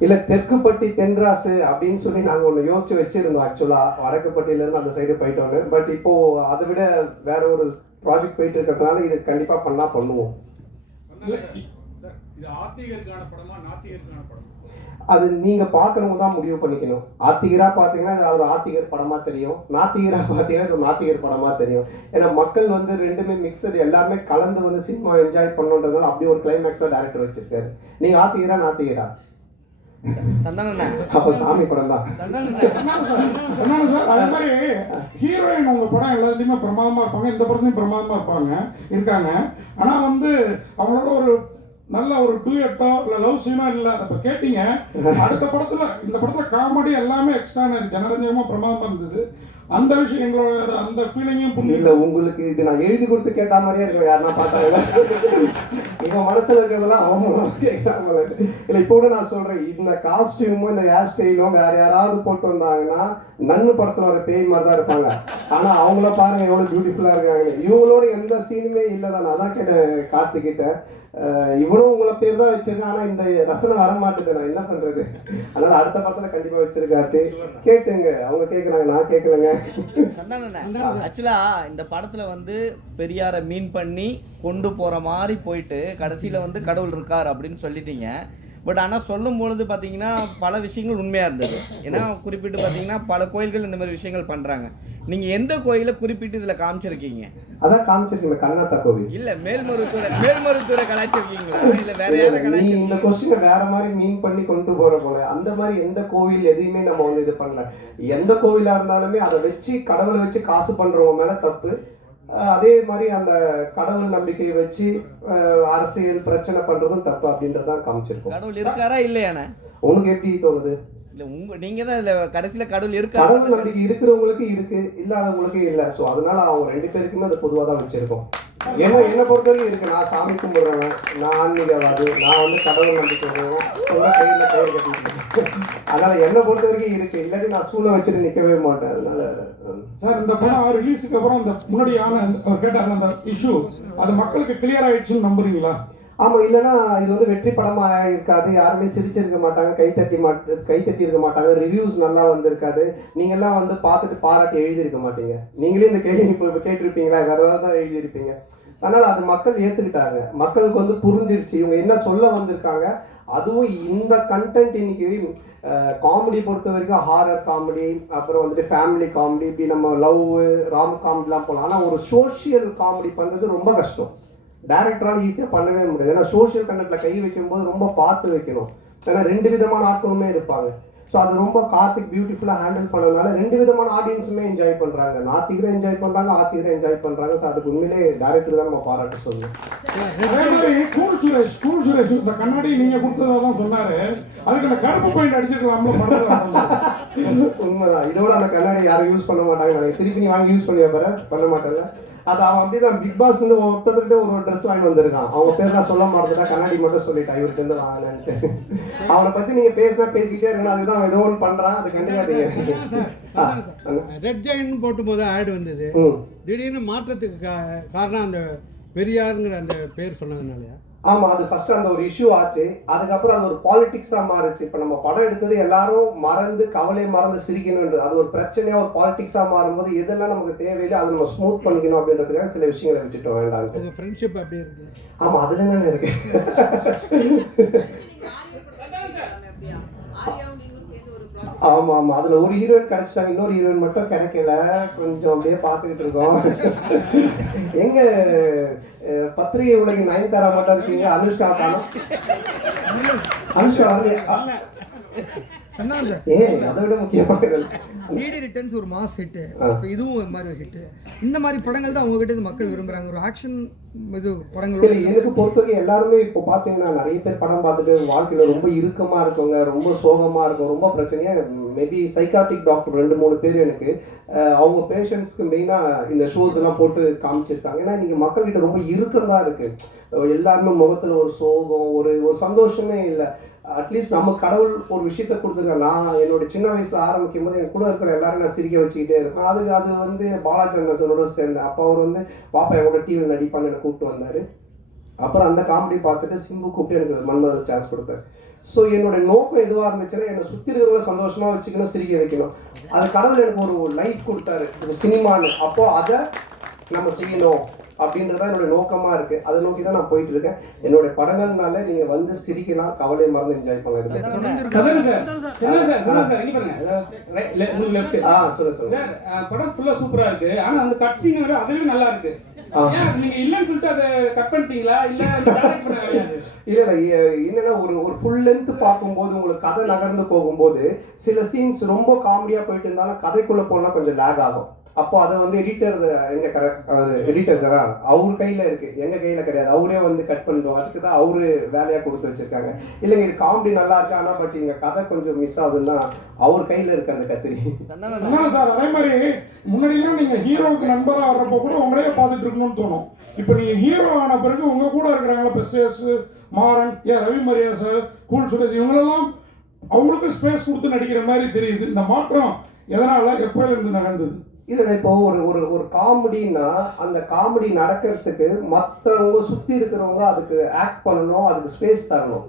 இல்ல தெற்குப்பட்டி தென்ராசு அப்படின்னு சொல்லி நாங்க ஒண்ணு யோசிச்சு வச்சிருந்தோம் ஆக்சுவலா வடக்குப்பட்டியில இருந்து அந்த சைடு போயிட்டோன்னு பட் இப்போ அதை விட வேற ஒரு ப்ராஜெக்ட் போயிட்டு இருக்கிறதுனால இது கண்டிப்பா பண்ணா பண்ணுவோம். இது ஆத்திகருக்கான படமா நாத்திகருக்கான படமா? அது நீங்க பார்க்கறவங்க தான் முடிவு பண்ணிக்கணும். ஆத்திகரா பாத்தீங்கன்னா இது ஒரு ஆத்திகர் படமா தெரியும். நாத்திகரா பாத்தீங்கன்னா ஒரு நாத்திகர் படமா தெரியும். ஏன்னா மக்கள் வந்து ரெண்டுமே மிக்சட் எல்லாருமே கலந்து வந்து சினிமா என்ஜாய் பண்ணுன்றதுனால அப்படி ஒரு கிளைமேக்ஸா டேரக்டர் வச்சிருக்காரு. நீங்க ஆத்திகரா நாத்திகரா? அப்ப சாமி படம் தான். அதே மாதிரி ஹீரோயின் உங்க படம் எல்லாத்துலயுமே பிரமாதமா இருப்பாங்க. இந்த படத்துலயும் பிரமாதமா இருப்பாங்க. இருக்காங்க. ஆனா வந்து அவங்களோட ஒரு நல்ல ஒரு டூயட்டோ இல்ல லவ் சீனோ இல்ல அப்ப கேட்டீங்க. அடுத்த படத்துல இந்த படத்துல காமெடி எல்லாமே எக்ஸ்ட்ரானரி ஜனரஞ்சகமா பிரமாதமா இருந்தது. அந்த விஷயம் எங்களோட அந்த ஃபீலிங்கும் இல்ல உங்களுக்கு இது நான் எழுதி கொடுத்து கேட்ட மாதிரியே இருக்கும். யாருன்னா பார்த்தாங்களா இவன் மனசுல இருக்கிறதெல்லாம் கேட்கறாங்க இல்ல. இப்போ கூட நான் சொல்றேன். இந்த காஸ்டியூமும் இந்த ஹேர் ஸ்டைலும் வேற யாராவது போட்டு வந்தாங்கன்னா நன்னு படத்துல வர பேய் மாதிரி தான் இருப்பாங்க. ஆனா அவங்கள பாருங்க எவ்வளவு பியூட்டிஃபுல்லா இருக்காங்க இவங்களோட எந்த சீனுமே இல்லை. தான் நான் தான் கேட்டேன் கார்த்திகிட்ட இவனும் உங்களை பேர் தான் வச்சிருக்கேன் ஆனா இந்த ரசனை வர மாட்டேது நான் என்ன பண்றது? அதனால அடுத்த படத்துல கண்டிப்பா வச்சிருக்காரு. கேட்டுங்க. அவங்க கேக்குறாங்க நான் கேட்கலங்க. சந்தானண்ணா ஆக்சுவலா இந்த படத்துல வந்து பெரியாரை மீன் பண்ணி கொண்டு போற மாதிரி போயிட்டு கடைசியில வந்து கடவுள் இருக்கார் அப்படின்னு சொல்லிட்டீங்க. பட் ஆனால் சொல்லும் பொழுது பார்த்தீங்கன்னா பல விஷயங்கள் உண்மையாக இருந்தது. ஏன்னா குறிப்பிட்டு பார்த்தீங்கன்னா பல கோயில்கள் இந்த மாதிரி விஷயங்கள் பண்ணுறாங்க நீங்கள் எந்த கோயிலை குறிப்பிட்டு இதில் காமிச்சிருக்கீங்க? அதான் காமிச்சிருக்கீங்க கண்ணாத்தா கோவில். இல்லை மேல்மருத்துவரை மேல்மருத்துவரை கலாய்ச்சிருக்கீங்களா? இல்லை வேற யாரை நீ கலாய்ச்சி இந்த கொஸ்டினை வேற மாதிரி மீன் பண்ணி கொண்டு போற போல. அந்த மாதிரி எந்த கோவில் எதையுமே நம்ம வந்து இது பண்ணல. எந்த கோவிலா இருந்தாலுமே அதை வச்சு கடவுளை வச்சு காசு பண்றவங்க மேல தப்பு. அதே மாதிரி அந்த கடவுள் நம்பிக்கையை வச்சு அரசியல் பிரச்சனை பண்றதும் தப்பு அப்படின்றதான் காமிச்சிருக்கோம். கடவுள் இருக்காரா இல்லையாண்ணே உனக்கு எப்படி தோணுது? இல்லை உங்க நீங்க தான் இதில் கடைசியில் கடவுள் கடவுள் இருக்காரா நம்பிக்கை இருக்கிறவங்களுக்கு இருக்கு இல்லாதவங்களுக்கு இல்ல. சோ அதனால அவங்க ரெண்டு பேருக்குமே அது பொதுவா தான் வச்சிருக்கோம். ஏன்னா என்னை பொறுத்தவரைக்கும் இருக்கு. நான் சாமி கும்பிடுறவன் நான் ஆன்மீகவாதி நான் வந்து கடவுள் நம்பிக்கை சொன்னா கையில கயிறு கட்டிட்டு அதனால என்னை பொறுத்த வரைக்கும் இருக்கு. இல்லாட்டி நான் சூழ வச்சுட்டு நிக்கவே மாட்டேன். அதனால சார் இந்த படம் ரிலீஸுக்கு அப்புறம் இந்த முன்னாடியான இந்த- அவர் கேட்டார் அந்த இஷ்யூ அது மக்களுக்கு கிளியர் ஆயிடுச்சுன்னு நம்புறீங்களா? ஆமா இல்லைன்னா இது வந்து வெற்றி படமா இருக்காது. யாருமே சிரிச்சிருக்க மாட்டாங்க கை தட்டி மாட்டு கை தட்டி இருக்க மாட்டாங்க. ரிவ்யூஸ் நல்லா வந்திருக்காது. நீங்க எல்லாம் வந்து பார்த்துட்டு பாராட்டி எழுதியிருக்க மாட்டீங்க. நீங்களே இந்த கேள்வி இப்போ கேட்டிருப்பீங்களா? வேற ஏதாவது தான் எழுதியிருப்பீங்க. அதனால அது மக்கள் ஏத்துக்கிட்டாங்க. மக்களுக்கு வந்து புரிஞ்சிருச்சு. இவங்க என்ன சொல்ல வந்திருக்காங்க? அதுவும் இந்த கண்டென்ட் இன்னைக்கு காமெடி பொறுத்த வரைக்கும் ஹாரர் காமெடி அப்புறம் வந்துட்டு ஃபேமிலி காமெடி இப்படி நம்ம லவ் ராம் காமெடிலாம் போகலாம் ஆனால் ஒரு சோஷியல் காமெடி பண்ணுறது ரொம்ப கஷ்டம். டேரக்டரால் ஈஸியாக பண்ணவே முடியாது. ஏன்னா சோஷியல் கண்டென்ட்டில் கை வைக்கும்போது ரொம்ப பார்த்து வைக்கணும். ஏன்னா ரெண்டு விதமான ஆட்களுமே இருப்பாங்க. ஸோ அது ரொம்ப கார்த்திக் பியூட்டிஃபுல்லாக ஹேண்டில் பண்ணதுனால ரெண்டு விதமான ஆடியன்ஸுமே என்ஜாய் பண்ணுறாங்க நாத்திகரும் என்ஜாய் பண்ணுறாங்க ஆத்திகரும் என்ஜாய் பண்ணுறாங்க ஸோ அதுக்கு உண்மையிலே டேரக்டர் தான் நம்ம பாராட்டு சொல்லுவோம் கூல் சுரேஷ் கூல் சுரேஷ் இந்த கண்ணாடி நீங்க கொடுத்ததாக தான் சொன்னாரு. அதுக்கு அந்த கருப்பு பாயிண்ட் அடிச்சிருக்கலாம்ல உண்மைதான். இதோட அந்த கண்ணாடி யாரும் யூஸ் பண்ண மாட்டாங்க. திருப்பி நீ வாங்கி யூஸ் பண்ணி பாரு. பண்ண மாட்டேன்ல. அது அவன் அப்படிதான். பிக் பாஸ் வந்து ஒருத்தர்கிட்ட ஒரு ட்ரெஸ் வாங்கி வந்திருக்கான். அவங்க பேர்லாம் சொல்ல மறந்துட்டா கண்ணாடி மட்டும் சொல்லிட்டான் இவர்கிட்ட இருந்து வாங்கினேன்ட்டு அவனை பத்தி நீங்க பேசினா பேசிக்கிட்டே இருக்கணும் அதுதான் அவன் ஏதோ ஒன்று பண்றான். அது அண்ணா. ரெட் ஜெயின் போட்டும்போது ஆடு வந்தது. திடீர்னு மாற்றத்துக்கு காரணம் அந்த பெரியாருங்கிற அந்த பேர் சொன்னதுனாலயா? ஆமா அது ஃபர்ஸ்ட் அந்த ஒரு இஷ்யூ ஆச்சு. அதுக்கப்புறம் அது ஒரு பாலிடிக்ஸா மாறுச்சு. இப்ப நம்ம படம் எடுத்தது எல்லாரும் மறந்து கவலையை மறந்து சிரிக்கணும்ன்றது அது ஒரு பிரச்சனையா ஒரு பாலிடிக்ஸா மாறும்போது எதெல்லாம் நமக்கு தேவையில்லை அதை நம்ம ஸ்மூத் பண்ணிக்கணும் அப்படின்றதுக்காக சில விஷயங்களை விட்டுட்டோம். வேண்டாம். ஃப்ரெண்ட்ஷிப் அப்படி இருக்கு. ஆமா அதுல இருக்கு? ஆமா ஆமா. அதுல ஒரு ஹீரோயின் கிடைச்சிட்டாங்க இன்னொரு ஹீரோயின் மட்டும் கிடைக்கல. கொஞ்சம் அப்படியே பார்த்துக்கிட்டு இருக்கோம். எங்க பத்திரிகை உலகின் நயன்தாரா மட்டும் இருக்கீங்க? அனுஷ்கா காணும். அனுஷ்கா வரலையா? டிடி ரிட்டர்ன்ஸ் ஒரு மாஸ். இப்போ இதுவும் ஒரு மாதிரி ஒரு ஹிட்டு இந்த மாதிரி படங்கள் தான் உங்ககிட்ட இருந்து மக்கள் விரும்புறாங்க. ஒரு ஆக்ஷன் இது சரி படங்களோட எனக்கு பொறுத்தவரைக்கும் எல்லாருமே இப்போ பார்த்தீங்கன்னா நிறைய பேர் படம் பார்த்துட்டு வாழ்க்கையில ரொம்ப இறுக்கமா இருக்கவங்க ரொம்ப சோகமா இருக்கும் ரொம்ப பிரச்சனையா மேபி சைக்காட்டிக் டாக்டர் ரெண்டு மூணு பேர் எனக்கு அவங்க பேஷண்ட்ஸ்க்கு மெயினாக இந்த ஷோஸ் எல்லாம் போட்டு காமிச்சிருக்காங்க. ஏன்னா இன்னைக்கு மக்கள்கிட்ட ரொம்ப இறுக்கம் தான் இருக்கு. அஹ் எல்லாருமே முகத்துல ஒரு சோகம் ஒரு ஒரு சந்தோஷமே இல்லை. அட்லீஸ்ட் நம்ம கடவுள் ஒரு விஷயத்த கொடுத்துருக்கேன் நான் என்னோட சின்ன வயசு ஆரம்பிக்கும் போது என் கூட இருக்கிற எல்லாரும் நான் சிரிக்க வச்சுக்கிட்டே இருக்கேன் அது அது வந்து பாலாச்சந்திரனோட சேர்ந்தேன் அப்போ அவர் வந்து பாப்பா என் கூட டிவியில் நடிப்பான்னு என்னை கூப்பிட்டு வந்தார். அப்புறம் அந்த காமெடி பார்த்துட்டு சிம்பு கூப்பிட்டு எனக்கு மன்மதன் சான்ஸ் கொடுத்தாரு. ஸோ என்னோட நோக்கம் எதுவாக இருந்துச்சுன்னா என்னை சுற்றி இருக்கிறவங்கள சந்தோஷமாக வச்சுக்கணும் சிரிக்க வைக்கணும். அது கடவுள் எனக்கு ஒரு லைஃப் கொடுத்தாரு. ஒரு சினிமான்னு அப்போது அதை நம்ம செய்யணும். அப்படின்றத என்னோட நோக்கமாக இருக்குது அதை நோக்கி தான் நான் போயிட்டு இருக்கேன் என்னோட படங்கள்னால நீங்கள் வந்து சிரிக்கலாம் கவலை மறந்து என்ஜாய் பண்ணலாம் ஆ. சார். அஹ், படம் ஃபுல்லா சூப்பரா இருக்கு. ஆனா அந்த கட் சீன் வேற அதுவே நல்லா இருக்கு. நீங்க இல்லன்னு சொல்லிட்டு அதை கட் பண்ணிட்டீங்களா? இல்ல? இல்ல இல்ல என்னன்னா ஒரு ஒரு ஃபுல் லென்த் பார்க்கும்போது உங்களுக்கு கதை நகர்ந்து போகும்போது சில சீன்ஸ் ரொம்ப காமெடியா போயிட்டு இருந்தாலும் கதைக்குள்ள போனா கொஞ்சம் லேக் ஆகும். அப்போ அதை வந்து எடிட்டர் எங்க எடிட்டர் சாரா அவர் கையில இருக்கு. எங்க கையில கிடையாது. அவரே வந்து கட் பண்ணிடுவோம் அதுக்கு தான் அவரு வேலையா கொடுத்து வச்சிருக்காங்க. இல்லைங்க இது காமெடி நல்லா இருக்கு ஆனா பட் இங்க கதை கொஞ்சம் மிஸ் ஆகுதுன்னா அவர் கையில இருக்கு அந்த கத்திரி. சார். அதே மாதிரி முன்னாடிலாம் நீங்க ஹீரோவுக்கு நண்பரா வர்றப்போ கூட உங்களையே பார்த்துட்டு இருக்கணும்னு தோணும். இப்போ நீங்க ஹீரோ ஆன பிறகு உங்க கூட இருக்கிறாங்களா இப்போ சேஸ் மாறன் ஏ ரவி மரியா சார் கூல் சுரேஷ் இவங்களெல்லாம் அவங்களுக்கு ஸ்பேஸ் கொடுத்து நடிக்கிற மாதிரி தெரியுது. இந்த மாற்றம் எதனால எப்போல இருந்து நடந்தது? இதில் இப்போ ஒரு ஒரு ஒரு காமெடின்னா அந்த காமெடி நடக்கிறதுக்கு மற்றவங்க சுற்றி இருக்கிறவங்க அதுக்கு ஆக்ட் பண்ணணும் அதுக்கு ஸ்பேஸ் தரணும்.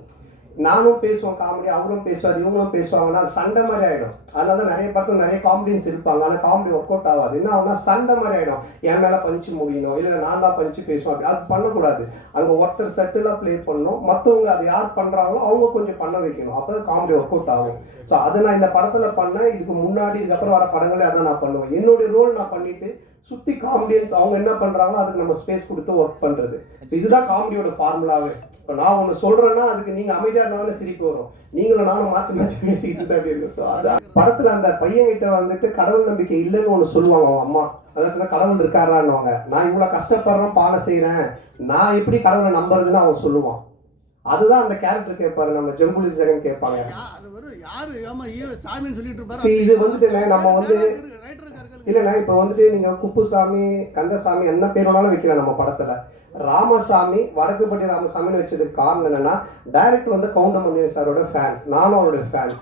நானும் பேசுவேன் காமெடி அவரும் பேசுவார் இவங்களும் பேசுவாங்கன்னா அது சண்டை மாதிரி ஆகிடும் அதனால தான் நிறைய படத்தில் நிறைய காமெடியன்ஸ் இருப்பாங்க. ஆனால் காமெடி ஒர்க் அவுட் ஆகாது. என்ன ஆகுனா சண்டை மாதிரி ஆகிடும் என் மேலே பஞ்சு முடியணும். இல்லை நான் தான் பஞ்சு பேசுவேன் அப்படி அது பண்ணக்கூடாது. அங்கே ஒருத்தர் செட்டிலாக ப்ளே பண்ணணும். மற்றவங்க அது யார் பண்ணுறாங்களோ அவங்க கொஞ்சம் பண்ண வைக்கணும். அப்போ தான் காமெடி ஒர்க் அவுட் ஆகும். ஸோ அதை நான் இந்த படத்தில் பண்ணேன். இதுக்கு முன்னாடி இதுக்கப்புறம் வர படங்களே அதான் நான் பண்ணுவேன். என்னுடைய ரோல் நான் பண்ணிவிட்டு சுத்தி காமெடியன்ஸ் அவங்க என்ன பண்றாங்களோ அதுக்கு நம்ம ஸ்பேஸ் கொடுத்து ஒர்க் பண்றது. ஸோ இதுதான் காமெடியோட ஃபார்முலாவே இப்போ நான் ஒன்று சொல்றேன்னா அதுக்கு நீங்க அமைதியா இருந்தா தானே சிரிப்பு வரும். நீங்களும் நானும் மாத்தி மாத்தி பேசிக்கிட்டு தான் இருக்கும். ஸோ அதான். படத்துல அந்த பையன்கிட்ட வந்துட்டு கடவுள் நம்பிக்கை இல்லைன்னு ஒன்று சொல்லுவாங்க அவங்க அம்மா. அதான் சொன்னா கடவுள் இருக்காரான்னுவாங்க. நான் இவ்வளோ கஷ்டப்படுறேன் பாட செய்றேன். நான் எப்படி கடவுளை நம்புறதுன்னு அவன் சொல்லுவான். அதுதான் அந்த கேரக்டர் கேட்பாரு நம்ம ஜெம்புலி ஜெகன் கேட்பாங்க இது வந்துட்டுங்க, நம்ம வந்து- இல்லைண்ணா இப்போ வந்துட்டு நீங்கள் குப்புசாமி கந்தசாமி என்ன பேர் வேணாலும் வைக்கலாம் நம்ம படத்தில். ராமசாமி வடக்குப்பட்டி ராமசாமின்னு வச்சதுக்கு காரணம் என்னென்னா டைரக்டர் வந்து கவுண்டமணி சாரோட ஃபேன் நானும் அவரோட ஃபேன்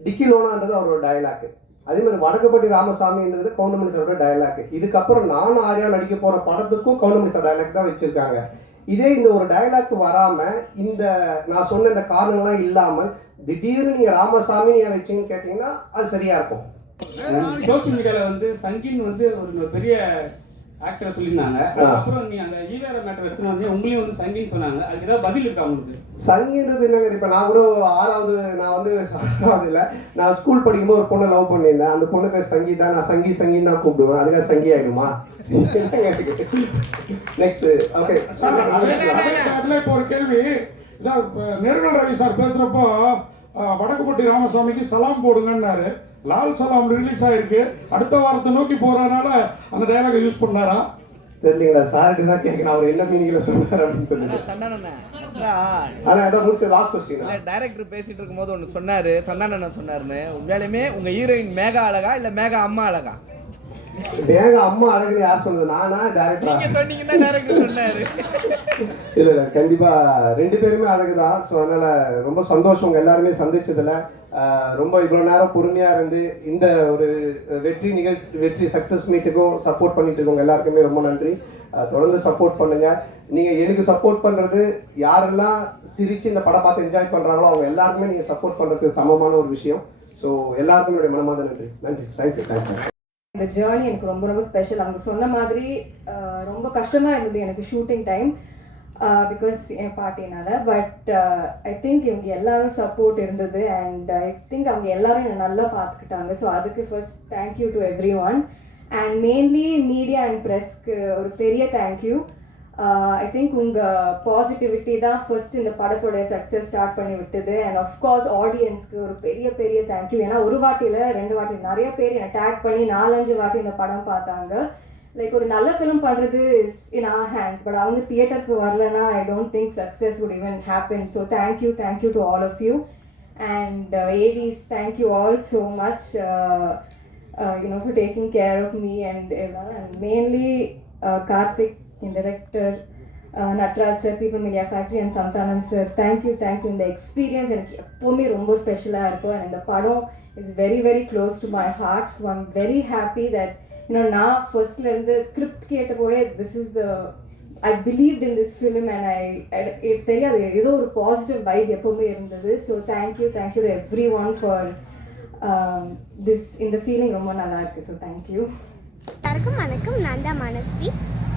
டிக்கி லோனான்றது அவரோட டயலாக் அதே மாதிரி வடக்குப்பட்டி ராமசாமின்றது கவுண்டமணி சாரோட டயலாக் இதுக்கப்புறம் நானும் ஆர்யா நடிக்க போகிற படத்துக்கும் கவுண்டமணி சார் டயலாக் தான் வச்சுருக்காங்க. இதே இந்த ஒரு டயலாக் வராமல் இந்த நான் சொன்ன இந்த காரணங்கள்லாம் இல்லாமல் திடீர்னு நீங்கள் ராமசாமி ஏன் வச்சீங்கன்னு கேட்டிங்கன்னா அது சரியாக இருக்கும். சோசியல் மீடியால வந்து சங்கின் வந்து ஒரு பெரிய ஆக்டர் சொல்லியிருந்தாங்க. அதுக்கப்புறம் நீ அந்த ஈவேர மேட்டர் எடுத்துன்னு வந்து உங்களையும் வந்து சங்கின்னு சொன்னாங்க. அதுக்கு ஏதாவது பதில் இருக்கா உங்களுக்கு? சங்கின்றது என்னங்க இப்போ நான் கூட ஆறாவது நான் வந்து ஆறாவது இல்லை நான் ஸ்கூல் படிக்கும்போது ஒரு பொண்ணை லவ் பண்ணியிருந்தேன். அந்த பொண்ணு பேர் சங்கீதா நான் சங்கி சங்கின்னு தான் கூப்பிடுவேன். அதுக்காக சங்கி ஆயிடுமா? நெக்ஸ்ட் ஓகே சார், அதே அதே நேரத்துல இப்போ ஒரு கேள்வி. இதான் நெருங்கல் ரவி சார் பேசுறப்போ அஹ், வடக்குப்பட்டி ராமசாமிக்கு சலாம் போடுங்கன்னாரு. லால் சலாம் ரிலீஸ் ஆயிருக்கு. அடுத்த வாரத்தை நோக்கி போறதுனால அந்த டயலாக யூஸ் பண்ணாரா? தெரியலீங்களா சார்கிட்ட தான் கேட்குறேன். அவர் என்ன மீனிங்கில் சொன்னார் அப்படின்னு ஆக்சுவலா ஆனால் அதான் முடிச்ச லாஸ்ட் கொஸ்டின் டைரக்டர் பேசிட்டு இருக்கும்போது ஒன்று சொன்னாரு. சந்தானம் சொன்னாருன்னு. உண்மையாலுமே உங்க ஹீரோயின் மேகா அழகா இல்ல மேகா அம்மா அழகா? வேக அம்மா அழகுன்னு யார் சொன்னது நானா டேரக்டரா சொன்னீங்கன்னா டைரக்டர் சொன்னாரு. இல்ல இல்ல கண்டிப்பா. ரெண்டு பேருமே அழகுதான் ஸோ அதனால ரொம்ப சந்தோஷம். உங்க எல்லாருமே சந்திச்சதுல. ரொம்ப இவ்வளவு நேரம் பொறுமையா இருந்து இந்த ஒரு வெற்றி நிகழ் வெற்றி சக்சஸ் மீட்டுக்கும் சப்போர்ட் பண்ணிட்டு இருக்கவங்க எல்லாருக்குமே ரொம்ப நன்றி. தொடர்ந்து சப்போர்ட் பண்ணுங்க. நீங்க எனக்கு சப்போர்ட் பண்றது யாரெல்லாம் சிரிச்சு இந்த படம் பார்த்து என்ஜாய் பண்றாங்களோ அவங்க எல்லாருக்குமே நீங்க சப்போர்ட் பண்றதுக்கு சமமான ஒரு விஷயம். ஸோ எல்லாருக்கும் என்னுடைய மனமார்ந்த நன்றி. நன்றி. தேங்க்யூ தேங்க்யூ இந்த ஜேர்னி எனக்கு ரொம்ப ரொம்ப ஸ்பெஷல் அவங்க சொன்ன மாதிரி ரொம்ப கஷ்டமாக இருந்தது எனக்கு ஷூட்டிங் டைம் பிகாஸ் என் பாட்டினால. பட் ஐ திங்க் இவங்க எல்லாரும் சப்போர்ட் இருந்தது அண்ட் ஐ திங்க் அவங்க எல்லாரும் என்னை நல்லா பார்த்துக்கிட்டாங்க. ஸோ அதுக்கு first thank you to everyone and mainly media and ப்ரெஸ்க்கு ஒரு பெரிய தேங்க்யூ ஐ திங்க் உங்கள் பாசிட்டிவிட்டி தான் ஃபர்ஸ்ட் இந்த படத்தோட சக்ஸஸ் ஸ்டார்ட் பண்ணி விட்டது. அண்ட் ஆஃப்கோர்ஸ் ஆடியன்ஸ்க்கு ஒரு பெரிய பெரிய தேங்க்யூ ஏன்னா ஒரு வாட்டியில் ரெண்டு வாட்டி நிறைய பேர் என்னை டேக் பண்ணி நாலஞ்சு வாட்டி இந்த படம் பார்த்தாங்க. லைக் ஒரு நல்ல ஃபிலிம் பண்ணுறது is in our hands but அவங்க தியேட்டருக்கு வரலன்னா I don't think success would even happen so thank you thank you to all of you and Aedes thank you all so much you know for taking care of me and எல்லாம் and mainly Karthik N director Natraj sir uh, media factory and Santhanam sir thank you thank you இந்த experience எனக்கு எப்போவுமே ரொம்ப ஸ்பெஷலாக இருக்கும். And இந்த படம் is very very close to my heart so I'm very happy that இன்னும் நான் ஃபர்ஸ்ட்லேருந்து ஸ்கிரிப்ட் கேட்ட போய் this is the I believe in this film and I தெரியாது. ஏதோ ஒரு பாசிட்டிவ் வைப் எப்போவுமே இருந்தது. So thank you thank you everyone for this இந்த ஃபீலிங் ரொம்ப நல்லா இருக்கு. ஸோ தேங்க்யூ எல்லாருக்கும் வணக்கம். நான் தான் மனஸ்வி.